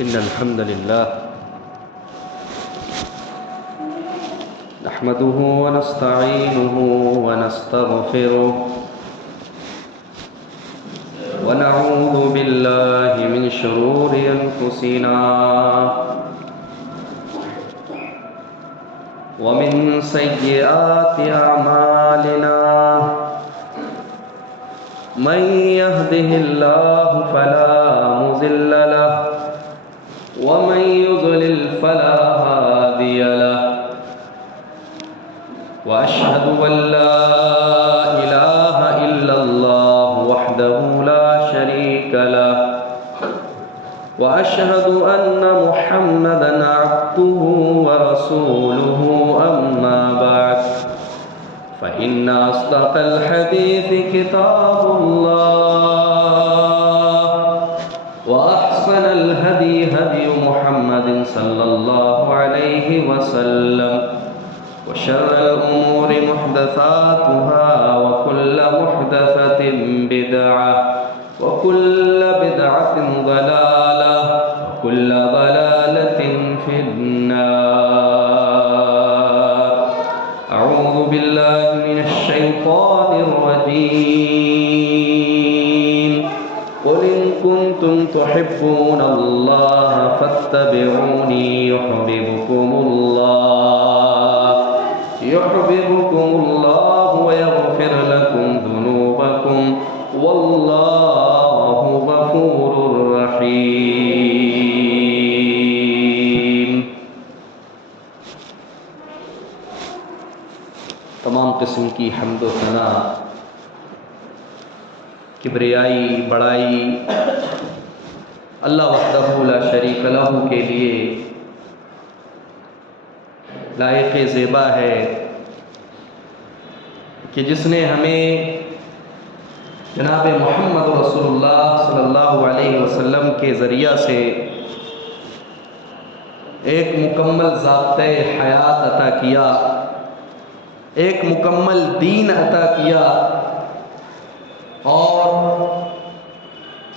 إن الحمد لله نحمده ونستعينه ونستغفره ونعوذ بالله من شرور أنفسنا ومن سيئات أعمالنا من يهده الله فلا مضل له ومن يضلل فلا هادي له وأشهد أن لا إله إلا الله وحده لا شريك له وأشهد أن محمدًا عبده ورسوله أما بعد فإن أصدق الحديث كتاب الله وأحسن الهدي هدي محمد صلى الله عليه وسلم وشر الأمور محدثاتها وكل محدثة بدعة وكل بدعة ضلالة وكل ضلالة في النار. أعوذ بالله من الشيطان الرجيم. قل إن كنتم تحبون الله فاتبعوني يحببكم الله ويغفر لكم ذنوبكم والله غفور رحيم. تمام قسم کی حمد و ثنا، کبریائی، بڑائی اللہ وحدہ لا شریک لہ کے لیے لائق زیبا ہے کہ جس نے ہمیں جناب محمد رسول اللہ صلی اللہ علیہ وسلم کے ذریعہ سے ایک مکمل ضابطۂ حیات عطا کیا، ایک مکمل دین عطا کیا، اور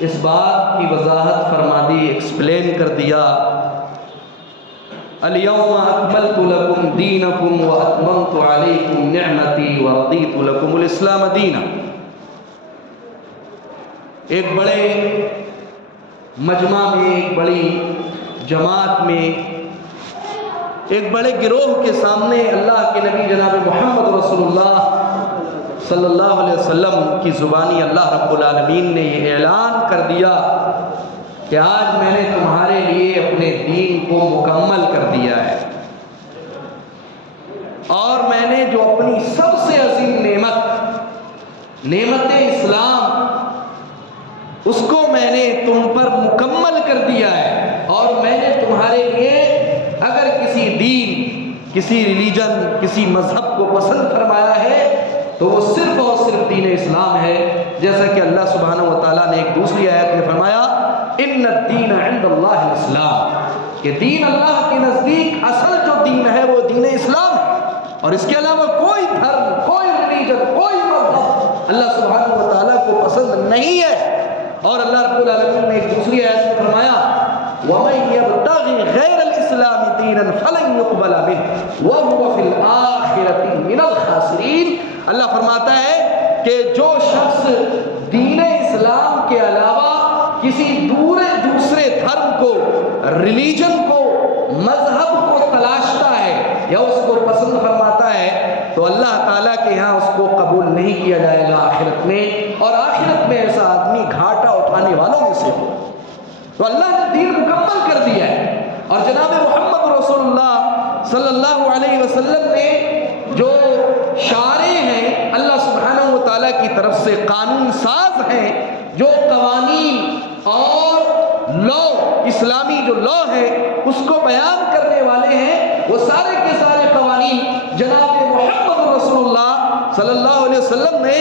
اس بات کی وضاحت فرما دی، ایکسپلین کر دیا، اليوم اکملت لکم دینکم واتممت علیکم نعمتی ورضیت لکم الاسلام دینا. ایک بڑے مجمع میں، ایک بڑی جماعت میں، ایک بڑے گروہ کے سامنے اللہ کے نبی جناب محمد رسول اللہ صلی اللہ علیہ وسلم کی زبانی اللہ رب العالمین نے یہ اعلان کر دیا کہ آج میں نے تمہارے لیے اپنے دین کو مکمل کر دیا ہے، اور میں نے جو اپنی سب سے عظیم نعمت اسلام، اس کو میں نے تم پر مکمل کر دیا ہے، اور میں نے تمہارے لیے اگر کسی دین، کسی ریلیجن، کسی مذہب کو پسند فرمایا ہے تو وہ صرف اور صرف دین اسلام ہے. جیسا کہ اللہ سبحانہ و تعالیٰ نے ایک دوسری آیت میں فرمایا ان الدین عند اللہ الاسلام، کہ دین اللہ کے نزدیک اصل جو دین ہے وہ دین اسلام ہے، اور اس کے علاوہ کوئی دھرم، کوئی ریلیجن، کوئی مذہب اللہ سبحانہ و تعالیٰ کو پسند نہیں ہے. اور اللہ رب العالمین نے ایک دوسری آیت میں فرمایا وَمَن يَبْتَغِ غَيْرَ الْإِسْلَامِ دِينًا فَلَن يُقْبَلَ مِنْهُ وَهُوَ فِي الْآخِرَةِ مِنَ الْخَاسِرِينَ. اللہ فرماتا ہے کہ جو شخص دین اسلام کے علاوہ کسی دوسرے دھرم کو، ریلیجن کو، مذہب کو تلاشتا ہے یا اس کو پسند فرماتا ہے تو اللہ تعالیٰ کے یہاں اس کو قبول نہیں کیا جائے گا آخرت میں، اور آخرت میں ایسا آدمی گھاٹا اٹھانے والوں میں سے ہو. تو اللہ نے دین مکمل کر دیا ہے، اور جناب محمد رسول اللہ صلی اللہ علیہ وسلم نے جو شارع ہیں، اللہ سبحانہ و تعالیٰ کی طرف سے قانون ساز ہیں، جو قوانین اور لا، اسلامی جو لا ہے اس کو بیان کرنے والے ہیں، وہ سارے کے سارے قوانین جناب محمد رسول اللہ صلی اللہ علیہ وسلم نے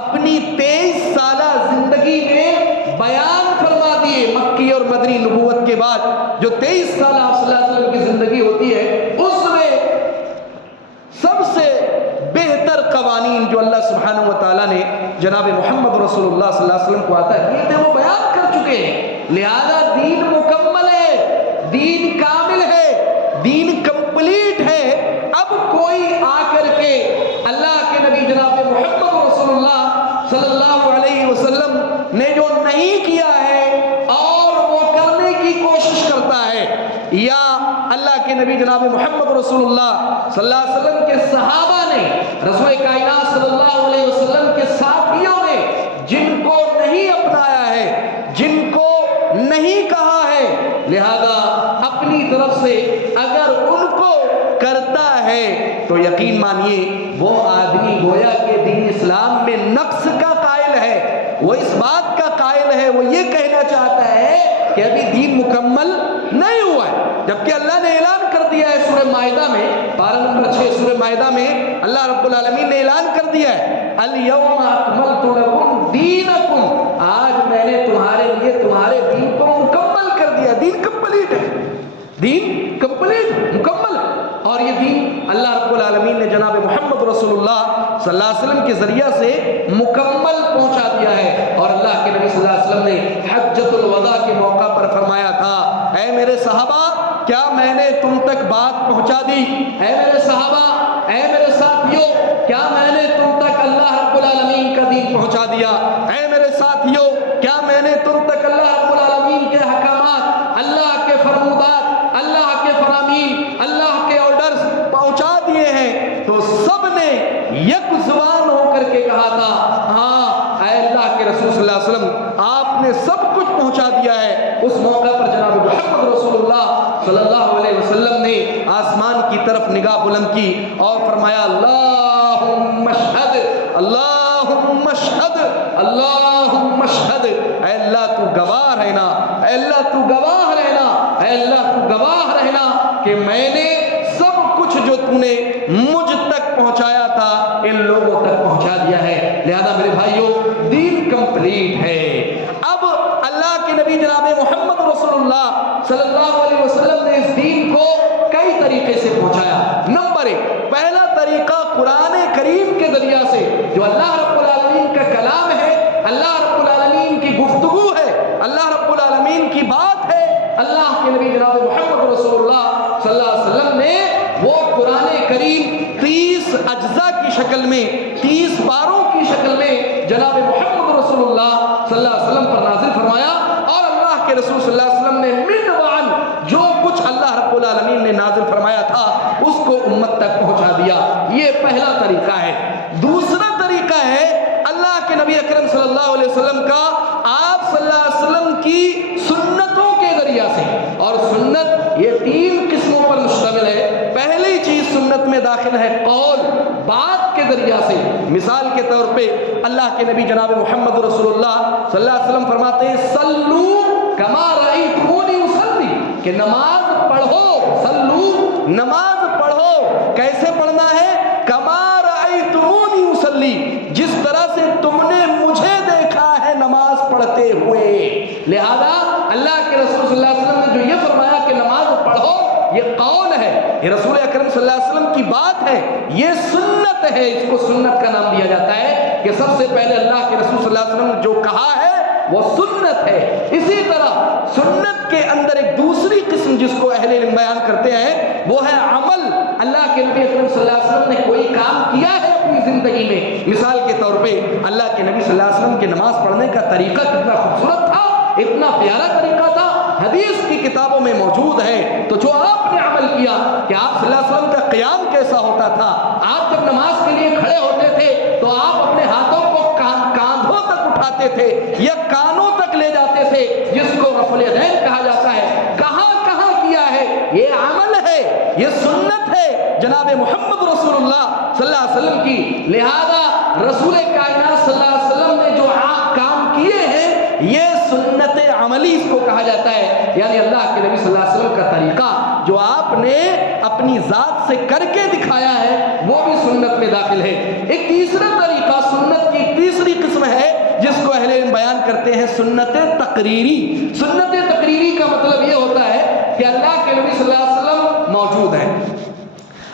اپنی 23 سالہ زندگی میں بیان فرما دیے. مکی اور مدنی نبوت کے بعد جو 23 سالہ آپ صلی اللہ علیہ وسلم کی زندگی ہوتی ہے، اس میں سب سے بہتر قوانین جو اللہ سبحانہ و تعالیٰ نے جناب محمد رسول اللہ صلی اللہ علیہ وسلم کو عطا کیے تھے وہ بیان کر چکے ہیں. لہذا دین مکمل ہے. دین کامل ہے، دین کمپلیٹ ہے۔ اب کوئی آ کر کے اللہ کے نبی جناب محمد رسول اللہ صلی اللہ علیہ وسلم نے جو نہیں کیا ہے اور وہ کرنے کی کوشش کرتا ہے، یا اللہ کے نبی جناب محمد رسول اللہ صلی اللہ علیہ وسلم کے صحابہ نے، رسول کائنات صلی اللہ علیہ وسلم کے ساتھیوں نے جن کو نہیں اپنایا ہے، جن کو نہیں کہا ہے، لہذا اپنی طرف سے اگر ان کو کرتا ہے تو یقین مانیے وہ آدمی گویا کہ دین اسلام میں نقص کا قائل ہے، وہ اس بات کا قائل ہے، وہ یہ کہنا چاہتا ہے کہ ابھی دین مکمل نہیں ہوا ہے، جبکہ اللہ نے اعلان کر دیا ہے سورہ مائدہ میں، پارہ نمبر 6 سورہ مائدہ میں اللہ رب العالمین نے اعلان کر دیا ہے الیوم اکملت لکم دینکم، آج میں نے تمہارے لیے تمہارے دین کو مکمل کر دیا۔ دین کمپلیٹ ہے، دین کمپلیٹ مکمل، اور یہ دین اللہ رب العالمین نے جناب محمد رسول اللہ صلی اللہ علیہ وسلم کے ذریعہ سے مکمل پہنچا دیا ہے۔ اور اللہ کے نبی صلی اللہ علیہ وسلم نے حجۃ الوداع کے موقع پر فرمایا تھا، اے میرے صحابہ کیا میں نے تم تک بات پہنچا دی؟ اے میرے صحابہ، اے میرے ساتھیوں، کیا میں نے تم تک اللہ رب العالمین کا دین پہنچا دیا؟ اے میرے ساتھیوں، کیا میں نے تم تک اللہ رب العالمین کے احکامات، اللہ کے فرمودات، اللہ کے فرامین، اللہ کے آرڈرز پہنچا دیے ہیں؟ تو سب نے یک زبان ہو کر کے کہا تھا، ہاں اے اللہ کے رسول صلی اللہ علیہ وسلم آپ نے سب کچھ پہنچا دیا ہے۔ اس موقع پر جناب محمد رسول اللہ صلی اللہ علیہ وسلم نے آسمان کی طرف نگاہ بلند کی اور فرمایا اللہم اشہد، اللہم اشہد، اللہم اشہد، اے اللہ تو گواہ رہنا، اے اللہ تو گواہ رہنا، اے اللہ تو گواہ رہنا کہ میں نے سب کچھ جو تو نے مجھ تک پہنچایا تھا ان لوگوں تک پہنچا دیا ہے۔ لہذا میرے بھائیوں دین کمپلیٹ ہے۔ اب اللہ کے نبی جناب محمد رسول اللہ صلی اللہ علیہ وسلم نے اس دین کو کئی طریقے سے پہنچایا۔ نمبر 1، پہلا طریقہ قرآن کریم کے ذریعہ سے، جو اللہ رب العالمین کا کلام ہے، اللہ رب العالمین کی گفتگو ہے، اللہ رب العالمین کی بات ہے۔ اللہ کے نبی جناب محمد رسول اللہ صلی اللہ علیہ وسلم نے وہ قرآن کریم 30 اجزاء کی شکل میں، 30 پاروں کی شکل میں جناب محمد رسول اللہ صلی اللہ علیہ وسلم پر نازل فرمایا، اور اللہ کے رسول صلی اللہ علیہ وسلم نے من وعن جو کچھ اللہ رب العالمین نے نازل فرمایا تھا اس کو امت تک پہنچا دیا۔ یہ پہلا طریقہ ہے۔ دوسرا طریقہ ہے اللہ کے نبی اکرم صلی اللہ علیہ وسلم کا آپ صلی اللہ علیہ وسلم کی سنتوں کے ذریعہ سے، اور سنت یہ 3 قسموں پر مشتمل ہے۔ پہلی چیز سنت میں داخل ہے قول، بات کے ذریعہ سے۔ مثال کے طور پہ اللہ کے نبی جناب محمد رسول اللہ صلی اللہ علیہ وسلم فرماتے ہیں صلو کما رأیتمونی اصلی، کہ نماز پڑھو، صلو نماز پڑھو، کیسے پڑھنا ہے؟ کما رأیتمونی اصلی، جس طرح سے تم نے مجھے دیکھا ہے نماز پڑھتے ہوئے۔ لہذا اللہ کے رسول صلی اللہ علیہ وسلم نے جو یہ فرمایا کہ نماز پڑھو، یہ قول ہے، یہ رسول اکرم صلی اللہ علیہ وسلم کی بات ہے، یہ سنت ہے۔ اس کو سنت کا نام دیا جاتا ہے کہ سب سے پہلے اللہ کے رسول صلی اللہ علیہ وسلم نے جو کہا ہے وہ سنت ہے۔ اسی طرح سنت کے اندر ایک دوسری قسم جس کو اہل علم بیان کرتے ہیں وہ ہے عمل۔ اللہ کے نبی اکرم صلی اللہ علیہ وسلم نے کوئی کام کیا ہے اپنی زندگی میں، مثال کے طور پہ اللہ کے نبی صلی اللہ علیہ وسلم کے نماز پڑھنے کا طریقہ کتنا خوبصورت تھا، اتنا پیارا طریقہ تھا، حدیث کی کتابوں میں موجود ہے۔ تو جو آپ نے عمل کیا کہ آپ صلی اللہ علیہ وسلم کا قیام کیسا ہوتا تھا، آپ جب نماز کے لیے کھڑے ہوتے تھے تو آپ اپنے ہاتھوں کو کاندھوں تک اٹھاتے تھے یا کانوں تک لے جاتے تھے، جس کو رفع الیدین کہا جاتا ہے۔ کہاں کہاں کیا ہے؟ یہ عمل ہے، یہ سنت ہے جناب محمد رسول اللہ صلی اللہ علیہ وسلم کی۔ لہذا رسول کائنات صلی اللہ علیہ وسلم نے جو کام کیے ہیں یہ سنت عملی اس کو کہا جاتا ہے، یعنی اللہ کے نبی صلی اللہ علیہ وسلم کا طریقہ جو آپ نے اپنی ذات سے کر کے دکھایا ہے وہ بھی سنت میں داخل ہے۔ ایک تیسرا طریقہ سنت کی تیسری قسم ہے جس کو اہل علم بیان کرتے ہیں سنت تقریری۔ سنت تقریری کا مطلب یہ ہوتا ہے کہ اللہ کے نبی صلی اللہ علیہ وسلم موجود ہیں،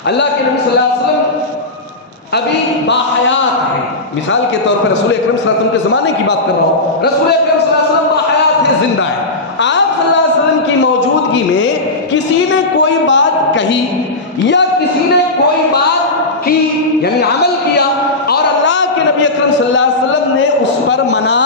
اللہ کے نبی صلی اللہ علیہ وسلم ابھی باحیات ہیں۔ مثال کے طور پر رسول اکرم صلی اللہ علیہ وسلم کے زمانے کی بات کر رہا ہوں، رسول اکرم صلی اللہ علیہ وسلم باحیات ہیں، زندہ ہیں۔ آپ صلی اللہ علیہ وسلم کی موجودگی میں کہی یا کسی نے کوئی بات کی یعنی عمل کیا اور اللہ کے نبی اکرم صلی اللہ علیہ وسلم نے اس پر منع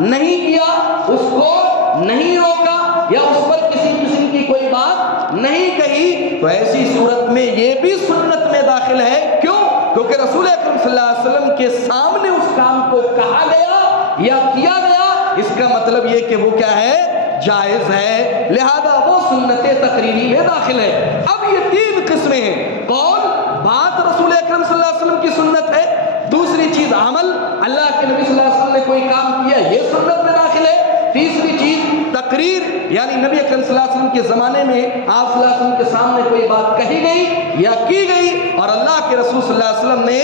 نہیں کیا، اس کو نہیں روکا یا اس پر کسی قسم کی کوئی بات نہیں کہی، تو ایسی صورت میں یہ بھی سنت میں داخل ہے۔ کیوں؟ کیونکہ رسول اکرم صلی اللہ علیہ وسلم کے سامنے اس کام کو کہا گیا یا کیا گیا، اس کا مطلب یہ کہ وہ کیا ہے؟ جائز ہے، لہذا وہ سنت تقریری میں داخل ہے۔ اب یہ تین قسمیں ہیں، قول، بات رسول اکرم صلی اللہ علیہ وسلم کی سنت ہے، دوسری چیز عمل، اللہ کے نبی صلی اللہ علیہ وسلم نے کوئی کام کیا یہ سنت میں داخل ہے، تیسری چیز تقریر، یعنی نبی اکرم صلی اللہ علیہ وسلم کے زمانے میں آپ صلی اللہ علیہ وسلم کے سامنے کوئی بات کہی گئی یا کی گئی اور اللہ کے رسول صلی اللہ علیہ وسلم نے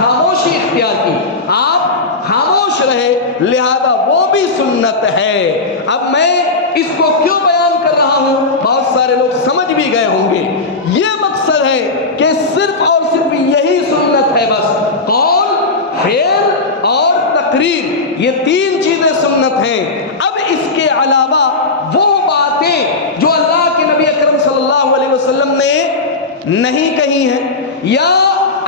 خاموشی اختیار کی، آپ خاموش رہے، لہذا وہ بھی سنت ہے۔ اب میں اس کو کیوں بیان کر رہا ہوں؟ بہت سارے لوگ سمجھ بھی گئے ہوں گے، یہ مقصد ہے کہ صرف اور صرف یہی سنت ہے، بس قول، فعل اور تقریر، یہ تین چیزیں سنت ہیں۔ اب اس کے علاوہ وہ باتیں جو اللہ کے نبی اکرم صلی اللہ علیہ وسلم نے نہیں کہی ہیں یا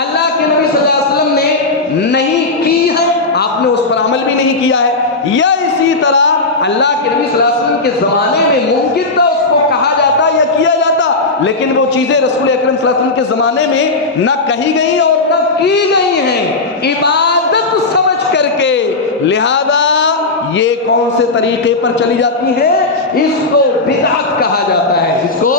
اللہ کے نبی صلی اللہ علیہ وسلم نے نہیں کی ہے، آپ نے اس پر عمل بھی نہیں کیا ہے، یا اسی طرح اللہ کے نبی صلی اللہ علیہ وسلم کے زمانے میں ممکن تھا اس کو کہا جاتا یا کیا جاتا، لیکن وہ چیزیں رسول اکرم صلی اللہ علیہ وسلم کے زمانے میں نہ کہی گئی اور نہ کی گئی ہیں عبادت سمجھ کر کے، لہذا یہ کون سے طریقے پر چلی جاتی ہے؟ اس کو بدعت کہا جاتا ہے، اس کو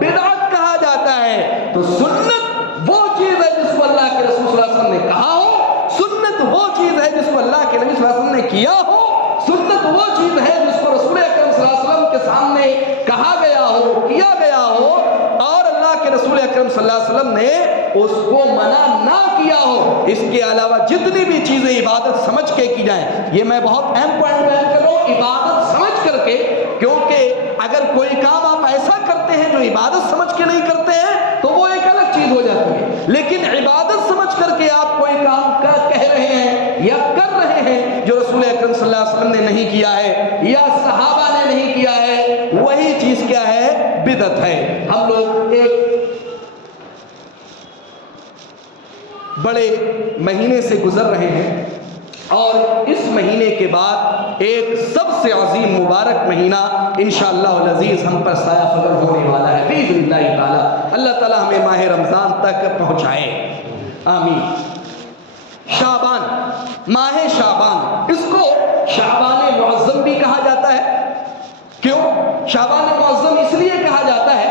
بدعت کہا جاتا ہے۔ تو سنت وہ چیز ہے جس کو اللہ کے رسول صلی اللہ علیہ وسلم نے کہا ہو، سنت وہ چیز ہے جس کو اللہ کے نبی صلی اللہ علیہ وسلم نے کیا ہو، سنت وہ چیز ہے جس کو رسول اکرم صلی اللہ علیہ وسلم کے سامنے کہا گیا ہو، کیا گیا ہو اور اللہ کے رسول اکرم صلی اللہ علیہ وسلم نے اس کو منع نہ کیا ہو۔ اس کے علاوہ جتنی بھی چیزیں عبادت سمجھ کے کی جائیں، یہ میں بہت اہم پوائنٹ بیان کر رہا ہوں، عبادت سمجھ کر کے، کیونکہ اگر کوئی کام آپ ایسا کرتے ہیں جو عبادت سمجھ کے نہیں کرتے ہیں تو وہ ایک الگ چیز ہو جاتی ہے، لیکن عبادت سمجھ کر کے آپ کوئی کام کہہ رہے ہیں یا کر رہے ہیں جو رسول اکرم صلی اللہ علیہ وسلم نے نہیں کیا ہے یا صحابہ نے نہیں کیا ہے، وہی چیز کیا ہے؟ بدعت ہے۔ ہم لوگ ایک بڑے مہینے سے گزر رہے ہیں اور اس مہینے کے بعد ایک سب سے عظیم مبارک مہینہ انشاءاللہ العزیز ہم پر سایہ فگن ہونے والا ہے باذن اللہ تعالی۔ اللہ تعالی ہمیں ماہ رمضان تک پہنچائے، آمین۔ شعبان، ماہ شعبان، اس کو شعبان معظم بھی کہا جاتا ہے۔ کیوں شعبان معظم اس لیے کہا جاتا ہے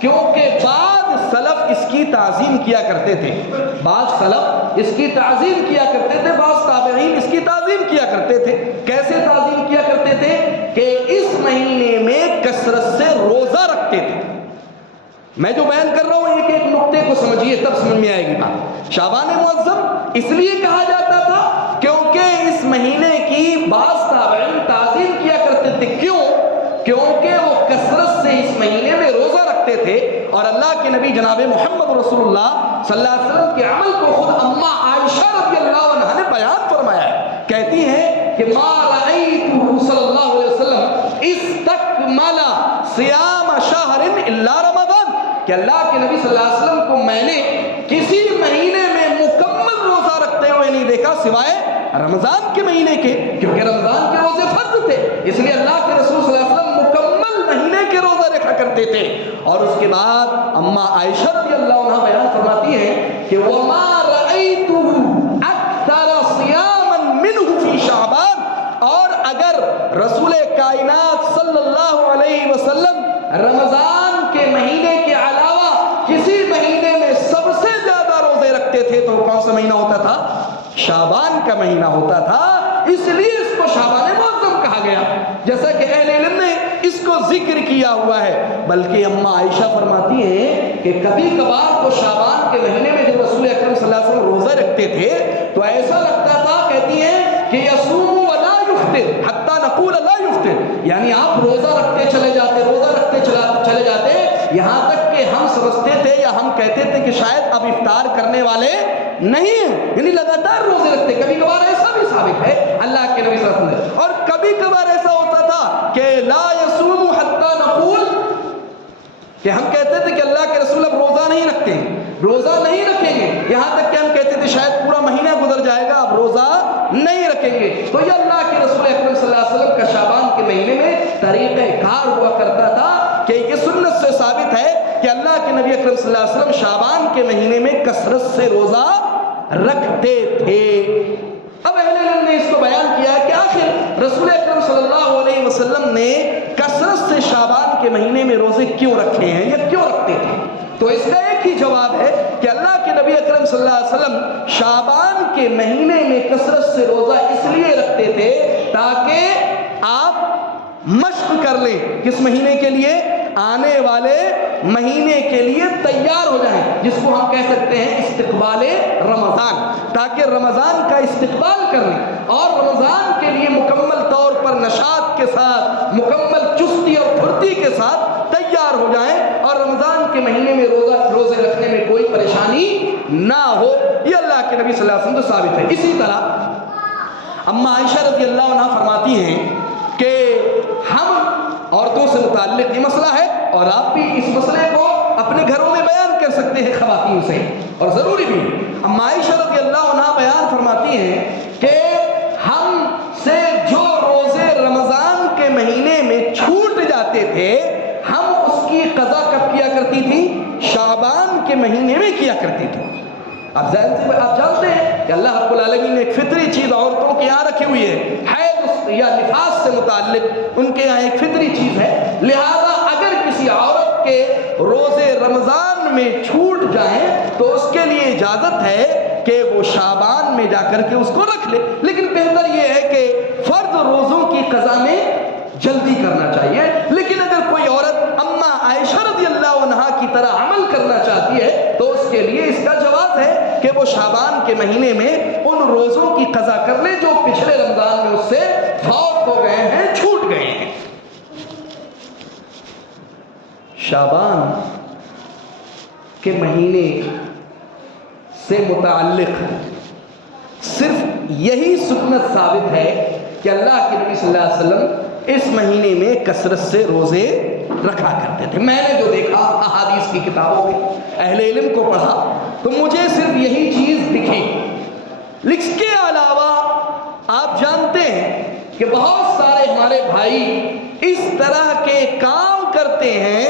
کیونکہ بعض سلف اس کی تعظیم کیا کرتے تھے، بعض سلف اس کی تعظیم کیا کرتے تھے، بعض تابعین اس کی تعظیم کیا کرتے تھے۔ کیسے تعظیم کیا کرتے تھے؟ کہ اس مہینے میں کثرت سے روزہ رکھتے تھے۔ میں جو بیان کر رہا ہوں ایک ایک نقطے کو سمجھیے تب سمجھ میں آئے گی بات۔ شعبان معظم اس لیے کہا جاتا تھا کیونکہ اس مہینے کی بعض تابعین تعظیم کیا کرتے تھے۔ کیوں؟ کیونکہ وہ کثرت سے اس مہینے میں روزہ رکھتے تھے اور اللہ کے نبی جناب محمد رسول اللہ صلی اللہ علیہ وسلم کے عمل کو خود اما عائشہ رضی اللہ عنہا نے بیان فرمایا ہے، کہتی ہیں کہ ما رأیتہ صلی اللہ علیہ وسلم استکمل صیام شہر الا رمضان، کہ اللہ کے نبی صلی اللہ علیہ وسلم کو میں نے کسی مہینے میں مکمل روزہ رکھتے ہوئے نہیں دیکھا سوائے رمضان کے مہینے کے، کیونکہ رمضان کے روزے فرض تھے، اس لیے اللہ کے رسول صلی اللہ علیہ وسلم مکمل مہینے کے روزہ رکھا کرتے تھے۔ اور اس کے بعد اما عائشہ رضی اللہ عنہا بیان فرماتی ہیں کہ وما رأیتہ اکثر صیاما منہ فی شعبان، اور اگر رسول کائنات صلی اللہ علیہ وسلم رمضان کے مہینے کے علاوہ کسی مہینے میں سب سے زیادہ روزے رکھتے تھے تو کون سا مہینہ ہوتا تھا؟ شعبان کا مہینہ ہوتا تھا، اس لیے اس کو شعبان معظم کہا گیا، جیسا کہ اہل علم نے اس کو ذکر کیا ہوا ہے۔ بلکہ اما عائشہ فرماتی ہیں کہ کبھی کبھار تو شعبان کے مہینے میں جب رسول اکرم صلی اللہ علیہ وسلم روزہ رکھتے تھے تو ایسا لگتا تھا، کہتی ہیں کہ یصوم ولا یفطر حتی نقول لا یفطر، یعنی آپ روزہ رکھتے چلے جاتے، روزہ رکھتے چلے جاتے، یہاں تک کہ ہم سمجھتے تھے یا ہم کہتے تھے کہ شاید اب افطار کرنے والے نہیں ہیں، یعنی لگاتار روزے رکھتے۔ کبھی کبھار ایسا بھی ثابت ہے اللہ کے نبی صلی اللہ علیہ وسلم، اور کبھی کبھار ایسا ہوتا تھا کہ لا یصوم حتی نقول کہ ہم کہتے تھے کہ اللہ کے رسول اب روزہ نہیں رکھتے ہیں، روزہ نہیں رکھیں گے، یہاں تک کہ ہم کہتے تھے شاید پورا مہینہ گزر جائے گا اب روزہ نہیں رکھیں گے۔ تو یہ اللہ کے رسول اکرم صلی اللہ علیہ وسلم کا شعبان کے مہینے میں طریقہ کار ہوا کرتا تھا کہ یہ سنت سے ثابت ہے کہ اللہ کے نبی اکرم صلی اللہ علیہ وسلم شعبان کے مہینے میں کثرت سے روزہ رکھتے تھے۔ اب اہل علم نے اس کو بیان کیا کہ آخر رسول اکرم صلی اللہ علیہ وسلم نے کثرت سے شعبان کے مہینے میں روزے کیوں رکھے ہیں یا کیوں رکھتے تھے؟ تو اس کا ایک ہی جواب ہے کہ اللہ کے نبی اکرم صلی اللہ علیہ وسلم شعبان کے مہینے میں کثرت سے روزہ اس لیے رکھتے تھے تاکہ آپ مشق کر لیں، کس مہینے کے لیے؟ آنے والے مہینے کے لیے تیار ہو جائیں، جس کو ہم کہہ سکتے ہیں استقبال رمضان، تاکہ رمضان کا استقبال کر لیں اور رمضان کے لیے مکمل طور پر نشاط کے ساتھ، مکمل چستی اور پھرتی کے ساتھ تیار ہو جائیں اور رمضان کے مہینے میں روزے رکھنے میں کوئی پریشانی نہ ہو۔ یہ اللہ کے نبی صلی اللہ علیہ وسلم سے ثابت ہے۔ اسی طرح اما عائشہ رضی اللہ عنہ فرماتی ہیں کہ ہم عورتوں سے متعلق یہ مسئلہ ہے اور آپ بھی اس مسئلے کو اپنے گھروں میں بیان کر سکتے ہیں خواتین سے، اور ضروری بھی۔ اما عائشہ رضی اللہ عنہ بیان فرماتی ہیں کہ ہم سے جو روزے رمضان کے مہینے میں چھوٹ جاتے تھے ہم اس کی قضا کب کیا کرتی تھی؟ شعبان کے مہینے میں کیا کرتی تھی۔ اب آپ جانتے ہیں کہ اللہ رب العالمین نے ایک فطری چیز عورتوں کے یہاں رکھی ہوئی ہے، حیض یا نفاس سے متعلق ان کے یہاں ایک فطری چیز ہے، لہذا اگر کسی عورت کے روزے رمضان میں چھوٹ جائیں تو اس کے لیے اجازت ہے کہ وہ شعبان میں جا کر کے اس کو رکھ لے، لیکن بہتر یہ ہے کہ فرض روزوں کی قضا میں جلدی کرنا چاہیے۔ لیکن اگر کوئی عورت اما عائشہ رضی اللہ عنہ کی طرح عمل کرنا چاہتی ہے تو اس کے لیے اس کا جواز ہے کہ وہ شعبان کے مہینے میں ان روزوں کی قضا کر لے جو پچھلے رمضان میں اس سے فوت ہو گئے ہیں، چھوٹ گئے ہیں۔ شعبان کے مہینے سے متعلق صرف یہی سنت ثابت ہے کہ اللہ کے نبی صلی اللہ علیہ وسلم اس مہینے میں کثرت سے روزے رکھا کرتے تھے۔ میں نے جو دیکھا احادیث کی کتابوں میں، اہل علم کو پڑھا تو مجھے صرف یہی چیز دکھی۔ اس کے علاوہ آپ جانتے ہیں کہ بہت سارے ہمارے بھائی اس طرح کے کام کرتے ہیں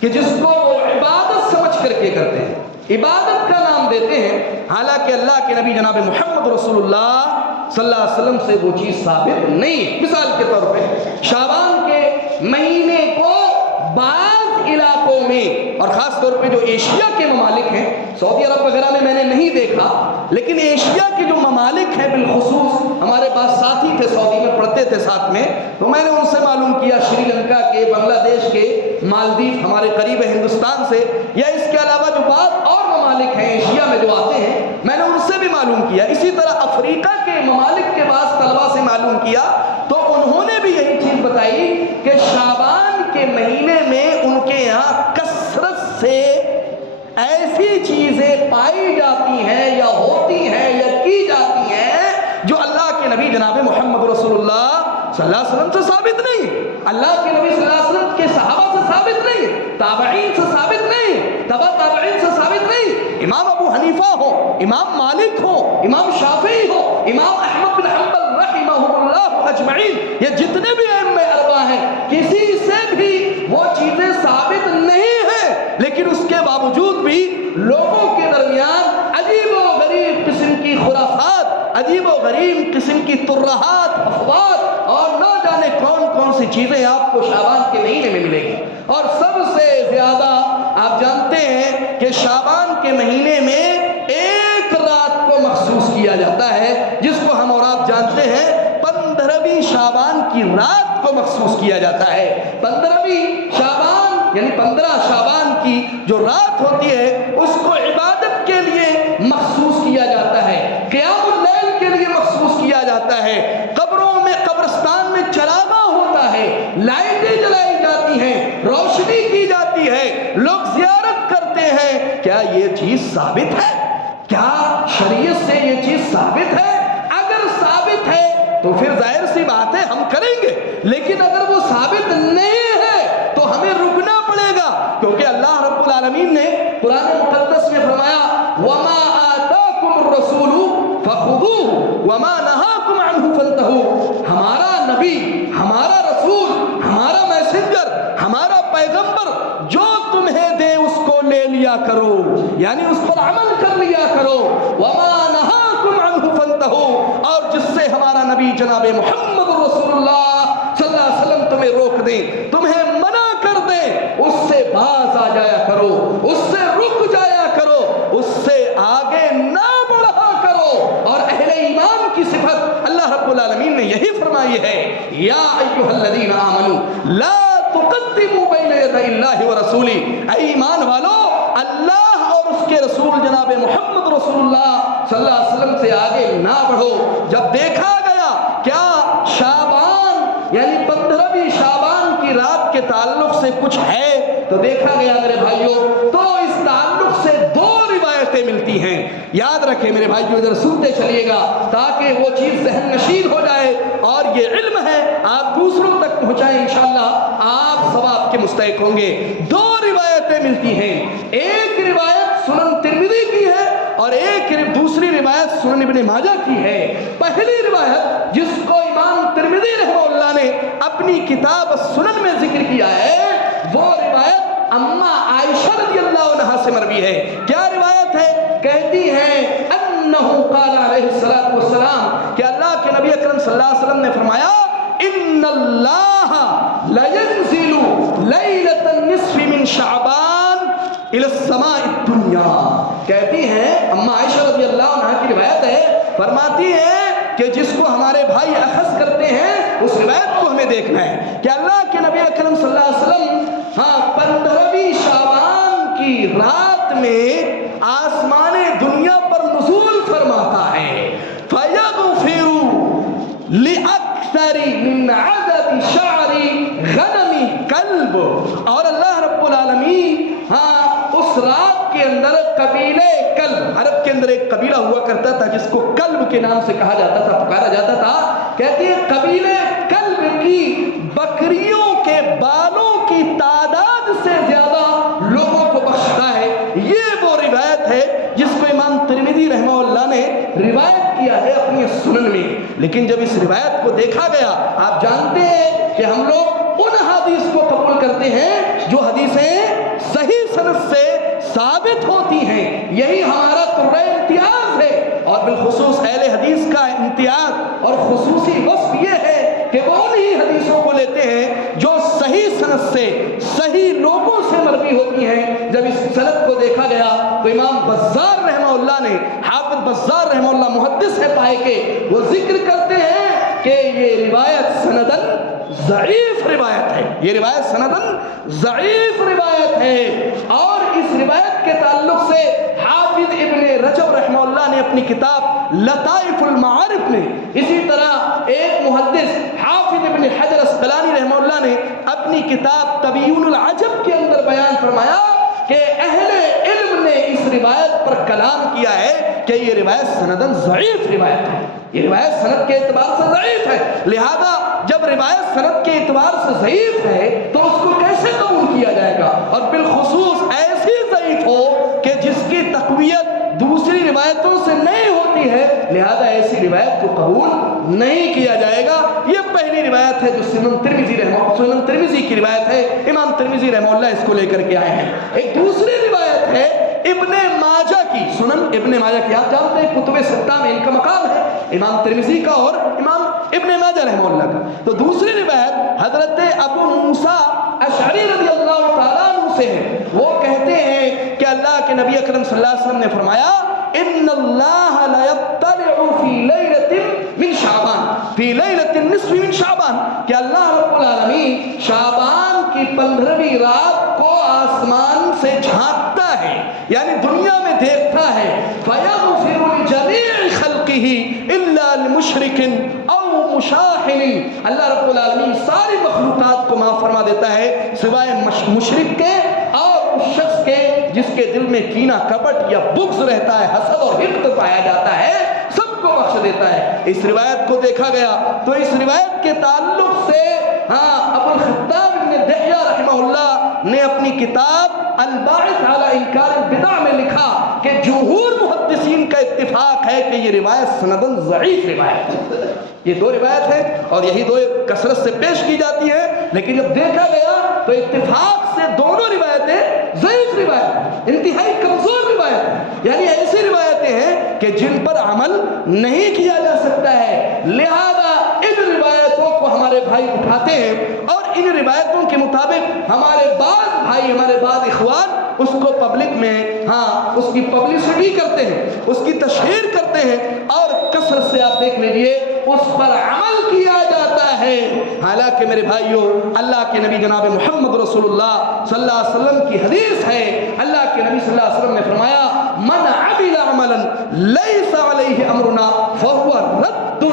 کہ جس کو وہ عبادت سمجھ کر کے کرتے ہیں، عبادت کا نام دیتے ہیں، حالانکہ اللہ کے نبی جناب محمد رسول اللہ صلی اللہ علیہ وسلم سے وہ چیز ثابت نہیں ہے۔ مثال کے طور پہ شعبان کے مہینے کو بعض علاقوں میں اور خاص طور پہ جو ایشیا کے ممالک ہیں، سعودی عرب وغیرہ میں نے نہیں دیکھا، لیکن ایشیا کے جو ممالک ہیں بالخصوص ہمارے پاس ساتھی تھے سعودی میں پڑھتے تھے ساتھ میں، تو میں نے ان سے معلوم کیا، سری لنکا کے، بنگلہ دیش کے، مالدیپ ہمارے قریب ہے ہندوستان سے، یا اس کے علاوہ جو بعض اور ممالک ہیں ایشیا میں جو آتے ہیں، میں نے ان سے بھی معلوم کیا۔ اسی طرح افریقہ کے ممالک کے بعض طلبہ سے معلوم کیا تو انہوں نے بھی یہی چیز بتائی کہ شعبان کے مہینے میں ان کے یہاں کثرت سے ایسی چیزیں پائی جاتی ہیں یا ہوتی ہیں یا کی جاتی ہیں جو اللہ کے نبی جناب محمد رسول اللہ صلی اللہ علیہ وسلم سے ثابت نہیں، اللہ کے نبی صلی اللہ علیہ وسلم کے صحابہ سے ثابت نہیں، تابعین سے ثابت نہیں، تبع تابعین سے ثابت نہیں۔ امام ابو حنیفہ ہو، امام مالک ہو، امام شافعی ہو، امام احمد بن حنبل رحمہ اللہ اجمعین، یہ جتنے بھی ائمہ اربعہ ہیں، کسی سے بھی وہ چیزیں ثابت نہیں ہیں، لیکن اس کے باوجود بھی لوگوں کے درمیان عجیب و غریب قسم کی خرافات، عجیب و غریب قسم کی ترہات، افواہ اور نہ جانے کون کون سی چیزیں آپ کو شعبان کے مہینے میں ملے گی۔ اور سب سے زیادہ آپ جانتے ہیں کہ شعبان کے مہینے میں ایک رات کو مخصوص کیا جاتا ہے جس کو ہم اور آپ جانتے ہیں 15ویں شعبان کی رات کو مخصوص کیا جاتا ہے۔ 15ویں شعبان یعنی 15 شعبان کی جو رات ہوتی ہے اس کو عبادت کے لیے مخصوص کیا جاتا ہے، قیام اللیل کے لیے مخصوص کیا جاتا ہے، قبروں میں قبرستان میں چراغاں ہوتا ہے، لائٹیں جلائی جاتی ہیں، روشنی کی جاتی ہے، لوگ زیارت کرتے ہیں۔ کیا یہ چیز ثابت ہے؟ کیا شریعت سے یہ چیز ثابت ہے؟ اگر ثابت ہے تو پھر ظاہر سی بات ہے ہم کریں گے، لیکن اگر وہ ثابت نہیں ہے تو ہمیں رکنا پڑے گا، العالمین نے قرآن مقدس میں فرمایا وَمَا آتَاكُمُ الرَّسُولُ فَخُذُوهُ وَمَا نَهَاكُمْ عَنْهُ فَانْتَهُوا۔ ہمارا نبی، ہمارا رسول، ہمارا میسنجر، ہمارا پیغمبر جو تمہیں دے اس کو لے لیا کرو، یعنی اس پر عمل کر لیا کرو۔ وَمَا نَهَاكُمْ عَنْهُ فَانْتَهُوا، اور جس سے ہمارا نبی جناب محمد رسول اللہ صلی اللہ علیہ وسلم تمہیں روک دیں، تمہیں منع کر دیں، اس سے باز آ جایا کرو، اس سے رک جایا کرو، اس سے آگے نہ بڑھا کرو۔ اور اہل ایمان کی صفت اللہ رب العالمین نے یہی فرمائی ہے یا ایھا الذین آمنوا لا تقدموا بین یدی اللہ ورسولہ، اے ایمان والو اللہ اور اس کے رسول جناب محمد رسول اللہ صلی اللہ علیہ وسلم سے آگے نہ بڑھو۔ جب دیکھا گیا کیا شعبان یعنی 15ویں شعبان کی رات کے تعلق سے کچھ ہے تو دیکھا گیا میرے بھائیوں تو اس تعلق سے 2 روایتیں ملتی ہیں۔ یاد رکھیں میرے بھائیوں، ادھر سنتے چلیے گا تاکہ وہ چیز ذہن نشین ہو جائے، اور یہ علم ہے آپ دوسروں تک پہنچائیں، انشاءاللہ آپ ثواب کے مستحق ہوں گے۔ 2 روایتیں ملتی ہیں، ایک روایت سنن ترمذی کی ہے اور ایک دوسری روایت سنن ابن ماجہ کی ہے۔ پہلی روایت جس کو امام ترمذی رحمہ اللہ نے اپنی کتاب سنن میں ذکر کیا ہے وہ روایت اما عائشہ رضی اللہ عنہا سے مروی ہے۔ کیا روایت ہے؟ کہتی ہیں انہ قال علیہ الصلوۃ والسلام کہ اللہ کے نبی اکرم صلی اللہ علیہ وسلم نے فرمایا ان اللہ لینزل لیلۃ النصف من شعبان الی السماء الدنیا۔ کہتی ہیں اما عائشہ رضی اللہ عنہا کی روایت ہے، فرماتی ہیں کہ جس کو ہمارے بھائی اخذ کرتے ہیں اس روایت کو ہمیں دیکھنا ہے کہ اللہ کے نبی اکرم صلی اللہ علیہ وسلم 15ویں شعبان کی رات میں آسمان دنیا پر نزول فرماتا ہے، فَيَغْفِرُ لِأَكْثَرِ مِنْ عَدَدِ شَعْرِ غَنَمِ کلب، اور اللہ رب العالمین اس رات کے اندر قبیلے کلب، عرب کے اندر ایک قبیلہ ہوا کرتا تھا جس کو کلب کے نام سے کہا جاتا تھا، پکارا جاتا تھا، کہتے ہیں قبیلے کلب کی بکریوں کے بالوں کی تعداد سے زیادہ لوگوں کو بخشتا ہے۔ یہ وہ روایت ہے جس کو امام ترمذی رحمہ اللہ نے روایت کیا ہے اپنی سنن میں۔ لیکن جب اس روایت کو دیکھا گیا، آپ جانتے ہیں کہ ہم لوگ ان حدیث کو قبول کرتے ہیں جو حدیثیں صحیح سند سے ثابت ہوتی ہیں، یہی ہمارا قرہ امتیاز ہے، اور بالخصوص اہل حدیث کا امتیاز اور خصوصی وصف یہ ہے کہ وہ انہی حدیثوں کو لیتے ہیں جو صحیح سند سے صحیح لوگوں سے مروی ہوتی ہیں۔ جب اس سند کو دیکھا گیا تو امام بزار رحمہ اللہ نے، حافظ بزار رحمہ اللہ محدث ہے پائے کے، وہ ذکر کرتے ہیں کہ یہ روایت سندن ضعیف روایت ہے، یہ روایت سندن ضعیف روایت ہے۔ اور اس روایت کے تعلق سے حافظ ابن رجب رحمہ اللہ نے اپنی کتاب لطائف المعارف میں، اسی طرح ایک محدث حافظ ابن حجر اسقلانی رحمہ اللہ نے اپنی کتاب تبیین العجب کے اندر بیان فرمایا کہ اہل علم نے اس روایت پر کلام کیا ہے کہ یہ روایت سندن ضعیف روایت ہے، یہ روایت سند کے اعتبار سے ضعیف ہے، لہذا جب روایت سند کے اعتبار سے ضعیف ہے تو اس کو کیسے قبول کیا جائے گا، اور بالخصوص ایسی ضعیف ہو کہ جس کی تقویت دوسری روایتوں سے نہیں ہوتی ہے، لہذا ایسی روایت کو قبول نہیں کیا جائے گا۔ یہ پہلی روایت ہے جو سنن ترمذی کی روایت ہے، امام ترمذی رحمہ اللہ اس کو لے کر کے آئے ہیں۔ ایک دوسری روایت ہے ابن ماجہ کی، سنن ابن ماجہ کی، آپ جانتے ہیں کتب ستہ میں ان کا مقام ہے، امام ترمذی کا اور امام ابن ماجہ رحمہ اللہ کا۔ تو دوسری روایت حضرت ابو موسیٰ اشعری رضی اللہ تعالیٰ عنہ سے ہے، وہ کہتے ہیں کہ اللہ کے نبی اکرم صلی اللہ علیہ وسلم نے فرمایا ان اللہ لا یطلع فی لیلۃ من شعبان فی لیلۃ النصف من شعبان، کہ اللہ رب العالمین شعبان کی 15ویں رات کو آسمان سے جھانکتا ہے، یعنی دنیا میں دیکھتا ہے، فیغفر لجمیع خلقہ الا لمشرک او مشاحن، اللہ رب العالمین ساری مخلوقات کو معاف فرما دیتا ہے سوائے مشرک کے اور اس شخص کے جس کے دل میں کینہ کپٹ یا بغض رہتا ہے، حسد اور حقد پایا جاتا ہے، سب کو بخش دیتا ہے۔ اس روایت کو دیکھا گیا تو اس روایت کے تعلق سے ابو الخطاب بن دحیہ رحمہ اللہ نے اپنی کتاب الباعث علی انکار البدع میں لکھا کہ جمہور محدثین کا اتفاق ہے کہ یہ روایت سندن ضعیف روایت ہے. یہ دو روایت ہے اور یہی دو کثرت سے پیش کی جاتی ہے، لیکن جب دیکھا گیا تو اتفاق سے دونوں روایتیں ضعیف روایت، انتہائی کمزور روایت، یعنی ایسی روایتیں ہیں کہ جن پر عمل نہیں کیا جا سکتا ہے. لہذا ان روایتوں کو ہمارے بھائی اٹھاتے ہیں اور ان روایتوں کے مطابق ہمارے بعض بھائی، ہمارے بعض اخوان اس کو پبلک میں اس کی پبلسٹی کرتے ہیں، اس کی تشہیر کرتے ہیں اور کثرت سے آپ دیکھ لیجئے اس پر عمل کیا جاتا ہے. حالانکہ میرے بھائیوں، اللہ کے نبی جناب محمد رسول اللہ صلی اللہ علیہ وسلم کی حدیث ہے، اللہ کے نبی صلی اللہ علیہ وسلم نے فرمایا من عمل عملا لیس علیہ امرنا فہو رد،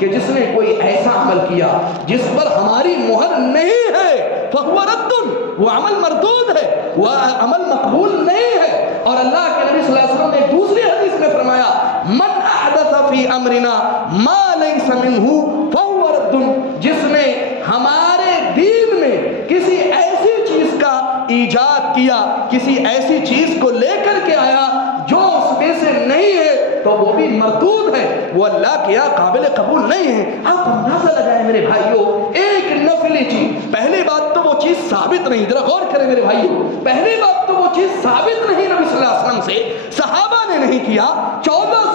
کہ جس نے کوئی ایسا عمل کیا جس پر ہماری مہر نہیں ہے فہو رد، وہ عمل مردود ہے، وہ عمل مقبول نہیں ہے. اور اللہ کے نبی صلی اللہ علیہ وسلم نے دوسری حدیث میں فرمایا من احدث فی امرنا ما لیس منہ فہو رد، جس نے ہمارے دین میں کسی ایسی چیز کا ایجاد کیا، کسی ایسی چیز کو لے کر کے آیا جو اس میں سے نہیں ہے تو وہ بھی مردود ہے، وہ اللہ کے یہاں قابل قبول نہیں ہے. آپ اندازہ لگائیں میرے بھائیوں، ایک نفلی چیز، پہلی بات تو وہ چیز ثابت نہیں، ذرا غور کریں میرے بھائیوں، پہلی بات تو وہ چیز ثابت نہیں نبی صلی اللہ علیہ وسلم سے، صحابہ نے نہیں کیا، 1400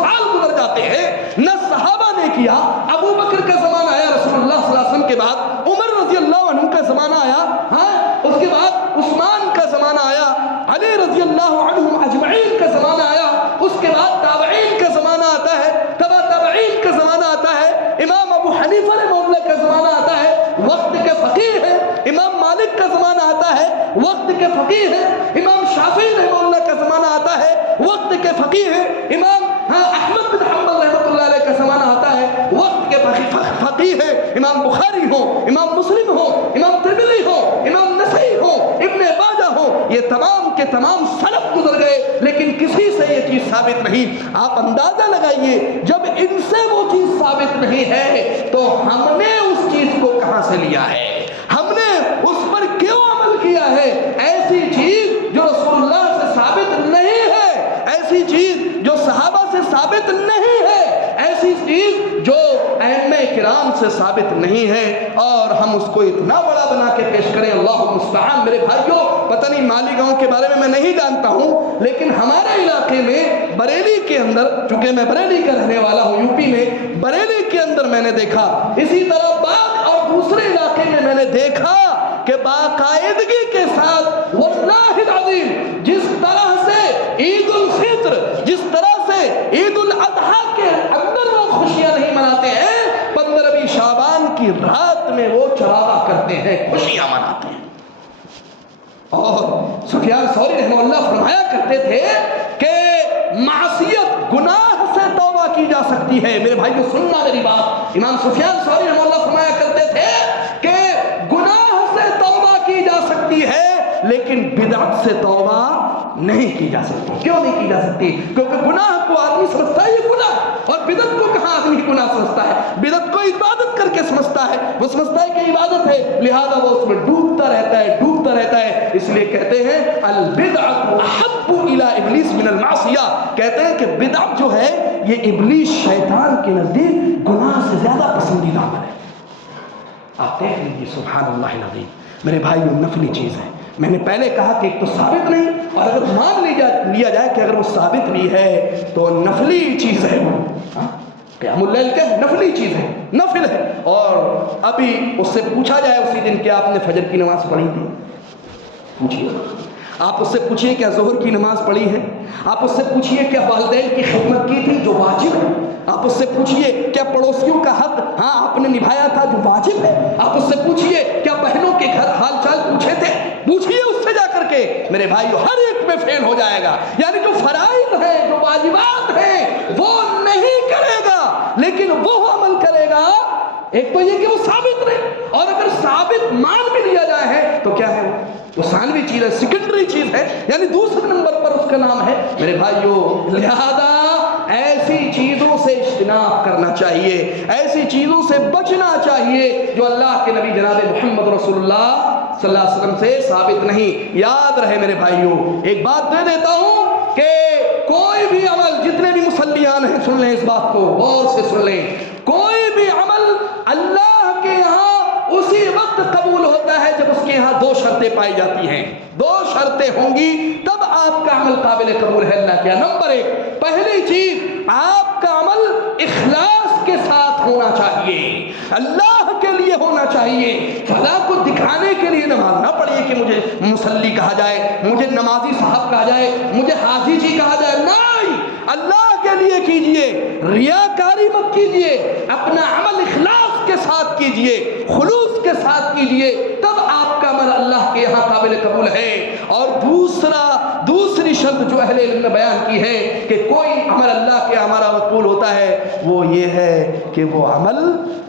سال گزر جاتے ہیں، نہ صحابہ نے کیا. ابو بکر کا زمانہ آیا رسول اللہ صلی اللہ علیہ وسلم کے بعد، عمر رضی اللہ عنہ کا زمانہ آیا، اس کے بعد عثمان کا زمانہ آیا، علی رضی اللہ عنہم اجمعین کا زمانہ آیا، اس کے بعد تابعین کا زمانہ آتا ہے، تبع تابعین کا زمانہ آتا ہے، امام ابو حنیفہ رحمہ اللہ کا زمانہ آتا ہے، وقت کے فقیہ ہیں، امام مالک کا زمانہ آتا ہے، وقت کے فقیہ ہیں، امام شافعی رحمہ اللہ کا زمانہ آتا ہے، وقت کے فقیہ ہیں، امام احمد بن حنبل رحمۃ اللہ علیہ کا زمانہ آتا ہے، وقت کے فقیہ ہیں، امام بخاری ہو، امام مسلم ہو، امام ترمذی ہو، امام نسائی ہو، ابن ماجہ ہو، یہ تمام کے تمام سلف گزر گئے لیکن کسی سے یہ چیز ثابت نہیں. آپ اندازہ لگائیے جب ان سے وہ چیز ثابت نہیں ہے تو ہم نے اس چیز کو کہاں سے لیا ہے، ہم نے اس پر کیوں عمل کیا ہے؟ ایسی چیز جو رسول اللہ سے ثابت نہیں ہے، ایسی چیز جو صحابہ سے ثابت نہیں ہے، ایسی چیز جو ائمہ کرام سے ثابت نہیں ہے، اور ہم اس کو اتنا بڑا بنا کے پیش کریں. اللہ المستعان. میرے بھائیوں، پتہ نہیں مالی گاؤں کے بارے میں نہیں جانتا ہوں، لیکن ہمارے علاقے میں بریلی کے اندر، چونکہ میں بریلی کا رہنے والا ہوں، یو پی میں بریلی کے اندر میں نے دیکھا، اسی طرح باغ اور دوسرے علاقے میں نے دیکھا کہ باقاعدگی کے ساتھ واللہ العظیم جس طرح سے عید الفطر، جس طرح سے عید الاضحیٰ کے اندر وہ خوشیاں نہیں مناتے ہیں، 15 شعبان کی رات میں وہ چراغا کرتے ہیں، خوشیاں مناتے ہیں. اور سفیان ثوری رحمہ اللہ فرمایا کرتے تھے کہ معصیت، گناہ سے توبہ کی جا سکتی ہے. میرے بھائیو سننا میری بات، امام سفیان ثوری رحمہ اللہ فرمایا کرتے تھے کہ گناہ سے توبہ کی جا سکتی ہے لیکن بدعت سے توبہ نہیں کی جا سکتی. کیوں نہیں کی جا سکتی؟ کیونکہ گناہ کو آدمی سمجھتا ہے یہ گناہ، اور بدعت کو کہاں آدمی گناہ سمجھتا ہے؟ بدعت کو عبادت کر کے سمجھتا ہے، وہ سمجھتا ہے کہ عبادت ہے، لہذا وہ اس میں ڈوبتا رہتا ہے، ڈوبتا رہتا ہے. اس لیے کہتے ہیں البدعۃ احب الی ابلیس من المعصیہ، کہتے ہیں کہ بدعت جو ہے یہ ابلیس شیطان کے نزدیک گناہ سے زیادہ پسندیدہ عمل ہے. آپ دیکھ لیجیے سبحان اللہ العظیم. میرے بھائی وہ نفلی چیز ہے. میں نے پہلے کہا کہ ایک تو ثابت نہیں، اور اگر مان لیا جائے کہ اگر وہ ثابت بھی ہے تو نفلی چیز ہے. وہ قیام اللیل کیا ہے؟ نفلی چیز ہے، نفل ہے. اور ابھی اس سے پوچھا جائے اسی دن کہ آپ نے فجر کی نماز پڑھی تھی، پوچھیے. آپ اس سے پوچھئے کیا ظہر کی نماز پڑھی ہے، آپ اس سے پوچھئے کیا والدین کی خدمت کی تھی جو واجب ہے، آپ اس سے پوچھئے کیا پڑوسیوں کا حق آپ نے نبھایا تھا جو واجب ہے، آپ اس سے پوچھئے کیا بہنوں کے گھر حال چال پوچھے تھے، پوچھئے اس سے جا کر کے. میرے بھائیو ہر ایک میں فیل ہو جائے گا. یعنی جو فرائض ہیں، جو واجبات ہیں وہ نہیں کرے گا، لیکن وہ عمل کرے گا. ایک تو یہ کہ وہ ثابت نہیں، اور اگر ثابت مان بھی لیا جائے ہے تو کیا ہے وہ ثانوی چیز ہے، سیکنڈری چیز ہے، یعنی دوسرے نمبر پر اس کا نام ہے. میرے بھائیو لہذا ایسی چیزوں سے اجتناب کرنا چاہیے، ایسی چیزوں سے بچنا چاہیے جو اللہ کے نبی جناب محمد رسول اللہ صلی اللہ علیہ وسلم سے ثابت نہیں۔ یاد رہے میرے بھائیوں، ایک بات دے دیتا ہوں کہ کوئی بھی عمل، جتنے بھی مصلیان ہیں سن لیں اس بات کو غور سے سن لیں، کوئی بھی عمل اللہ کے یہاں اسی وقت قبول ہوتا ہے جب اس کے یہاں دو شرطیں پائی جاتی ہیں۔ دو شرطیں ہوں گی تب آپ کا عمل قابل قبول ہے اللہ کے۔ نمبر ایک، پہلی چیز، آپ کا عمل اخلاص کے ساتھ ہونا چاہیے، اللہ کے لیے ہونا چاہیے۔ فضا کو دکھانے کے لیے نماز نہ پڑھیے کہ مجھے مصلی کہا جائے، مجھے نمازی صاحب کہا جائے، مجھے حاجی جی کہا جائے، نہیں، اللہ کے لیے کیجئے، ریاکاری مت کیجئے، اپنا عمل اخلاص کے ساتھ کیجئے، خلوص کے ساتھ کیجئے، تب آپ کا عمل اللہ کے یہاں قابل قبول ہے۔ اور دوسری شرط جو اہل علم نے بیان کی ہے کہ کوئی عمل اللہ کے ہمارا مقبول ہوتا ہے، وہ یہ ہے کہ وہ عمل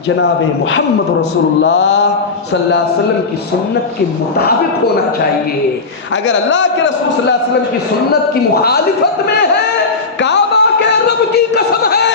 جناب محمد رسول اللہ صلی اللہ علیہ وسلم کی سنت کے مطابق ہونا چاہیے۔ اگر اللہ کے رسول صلی اللہ علیہ وسلم کی سنت کی مخالفت میں ہے، کعبہ کے رب کی قسم ہے،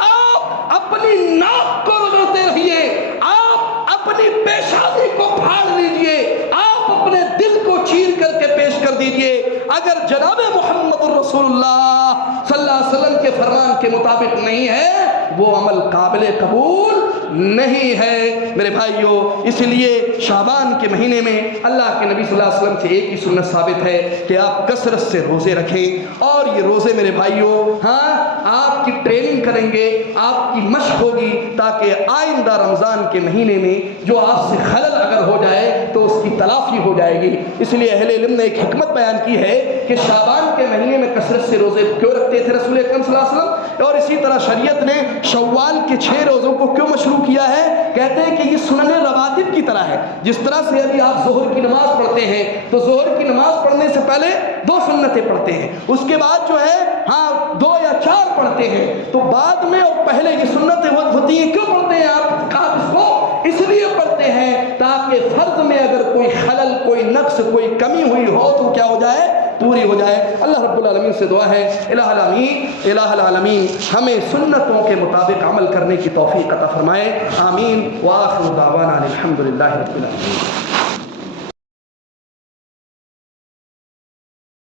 آپ اپنی ناک کو رگڑتے رہیے، آپ اپنی پیشانی کو پھاڑ لیجئے، آپ اپنے دل کو چیر کر کے پیش کر دیجئے، اگر جناب محمد رسول اللہ صلی اللہ علیہ وسلم کے فرمان کے مطابق نہیں ہے، وہ عمل قابل قبول نہیں ہے میرے بھائیوں۔ اس لیے شعبان کے مہینے میں اللہ کے نبی صلی اللہ علیہ وسلم سے ایک ہی سنت ثابت ہے کہ آپ کثرت سے روزے رکھیں، اور یہ روزے میرے بھائیوں آپ کی ٹریننگ کریں گے، آپ کی مشق ہوگی، تاکہ آئندہ رمضان کے مہینے میں جو آپ سے خلل اگر ہو جائے تو اس کی تلافی ہو جائے گی۔ اس لیے اہل علم نے ایک حکمت بیان کی ہے کہ شعبان کے مہینے میں کثرت سے روزے کیوں رکھتے تھے رسول اکرم صلی اللہ علیہ وسلم، اور اسی طرح شریعت نے شوال کے 6 روزوں کو کیوں مشروع کیا ہے۔ کہتے ہیں کہ یہ سنن رواتب کی طرح ہے، جس طرح سے ابھی آپ ظہر کی نماز پڑھتے ہیں تو ظہر کی نماز پڑھنے سے پہلے 2 سنتیں پڑھتے ہیں، اس کے بعد جو ہے 2 یا 4 پڑھتے ہیں، تو بعد میں اور پہلے یہ سنتیں ہوتی ہیں۔ کیوں پڑھتے ہیں آپ اس کو؟ اس لیے پڑھتے ہیں تاکہ فرض میں اگر کوئی خلل، کوئی نقص، کوئی کمی ہوئی ہو تو کیا ہو جائے، پوری ہو جائے۔ اللہ رب العالمین سے دعا ہے الہ العالمین ہمیں سنتوں کے مطابق عمل کرنے کی توفیق عطا فرمائے، آمین۔ وآخر دعوانا الحمدللہ رب العالمین۔